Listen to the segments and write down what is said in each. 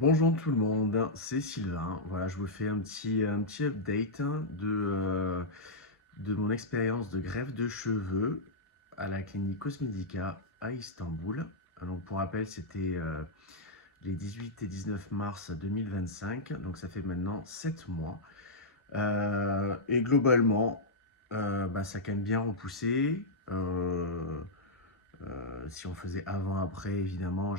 Bonjour tout le monde, c'est Sylvain. Voilà, je vous fais un petit update de mon expérience de greffe de cheveux à la clinique Cosmedica à Istanbul. Donc pour rappel, c'était les 18 et 19 mars 2025, donc ça fait maintenant 7 mois. Et globalement, ça a quand même bien repoussé. Si on faisait avant-après, évidemment,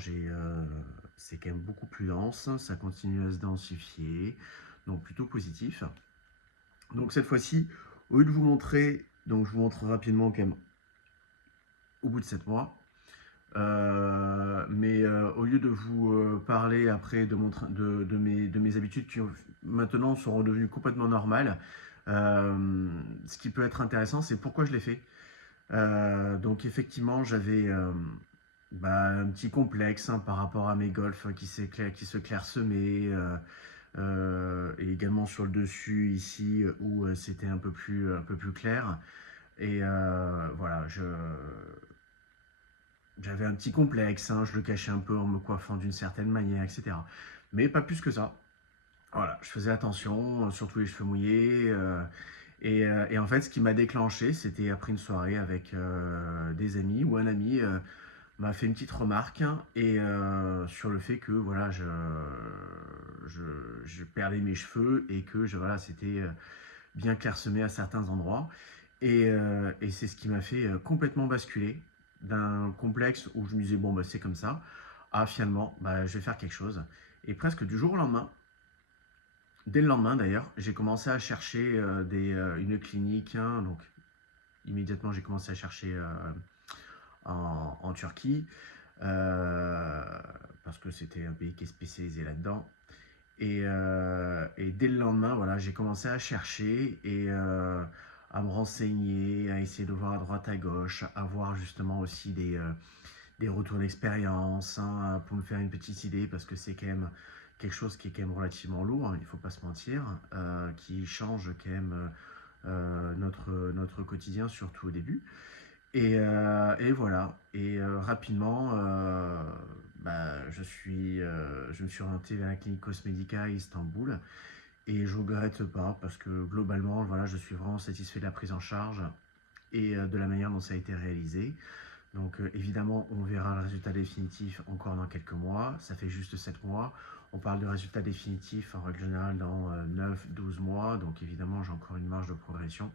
c'est quand même beaucoup plus dense. Ça continue à se densifier, donc plutôt positif. Donc cette fois-ci, au lieu de vous montrer, donc je vous montre rapidement quand même au bout de 7 mois. Au lieu de vous parler après de mes habitudes qui maintenant sont redevenues complètement normales, ce qui peut être intéressant, c'est pourquoi je l'ai fait. Donc effectivement, j'avais un petit complexe par rapport à mes golfs qui se clairsemaient, et également sur le dessus ici où c'était un peu plus clair. Et voilà, j'avais un petit complexe, je le cachais un peu en me coiffant d'une certaine manière, etc. Mais pas plus que ça. Voilà, je faisais attention, surtout les cheveux mouillés. Et en fait, ce qui m'a déclenché, c'était après une soirée avec des amis où un ami m'a fait une petite remarque sur le fait que voilà, je, je perdais mes cheveux et que voilà, c'était bien clairsemé à certains endroits. Et c'est ce qui m'a fait complètement basculer d'un complexe où je me disais, bon, c'est comme ça, à finalement, je vais faire quelque chose. Et presque du jour au lendemain, dès le lendemain d'ailleurs, j'ai commencé à chercher une clinique. Donc immédiatement, j'ai commencé à chercher en Turquie, euh, parce que c'était un pays qui est spécialisé là-dedans. Et dès le lendemain, voilà, j'ai commencé à chercher et à me renseigner, à essayer de voir à droite, à gauche, à voir justement aussi des retours d'expérience, pour me faire une petite idée, parce que c'est quand même quelque chose qui est quand même relativement lourd, il ne faut pas se mentir, qui change quand même notre quotidien, surtout au début. Et voilà. Et rapidement, je me suis orienté vers la clinique Cosmedica à Istanbul. Et je ne regrette pas parce que globalement, voilà, je suis vraiment satisfait de la prise en charge et de la manière dont ça a été réalisé. Donc évidemment, on verra le résultat définitif encore dans quelques mois. Ça fait juste 7 mois. On parle de résultat définitif en règle générale dans 9-12 mois. Donc évidemment, j'ai encore une marge de progression.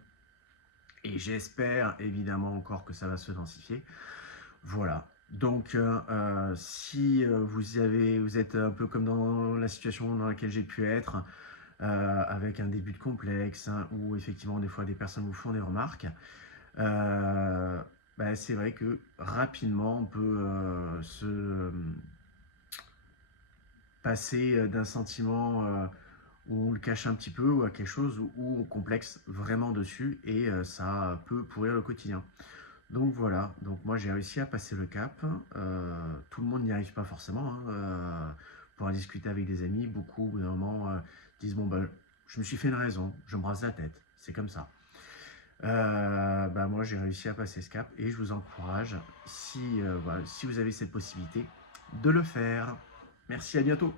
Et j'espère évidemment encore que ça va se densifier. Voilà. Donc, si vous êtes un peu comme dans la situation dans laquelle j'ai pu être, avec un début de complexe, où effectivement des fois des personnes vous font des remarques, euh, c'est vrai que rapidement on peut se passer d'un sentiment où on le cache un petit peu ou à quelque chose où on complexe vraiment dessus et ça peut pourrir le quotidien. Donc voilà, donc moi j'ai réussi à passer le cap. Tout le monde n'y arrive pas forcément. Pour en discuter avec des amis, beaucoup au bout d'un moment disent bon je me suis fait une raison, je me rase la tête, c'est comme ça. Moi j'ai réussi à passer ce cap et je vous encourage, si vous avez cette possibilité, de le faire. Merci, à bientôt.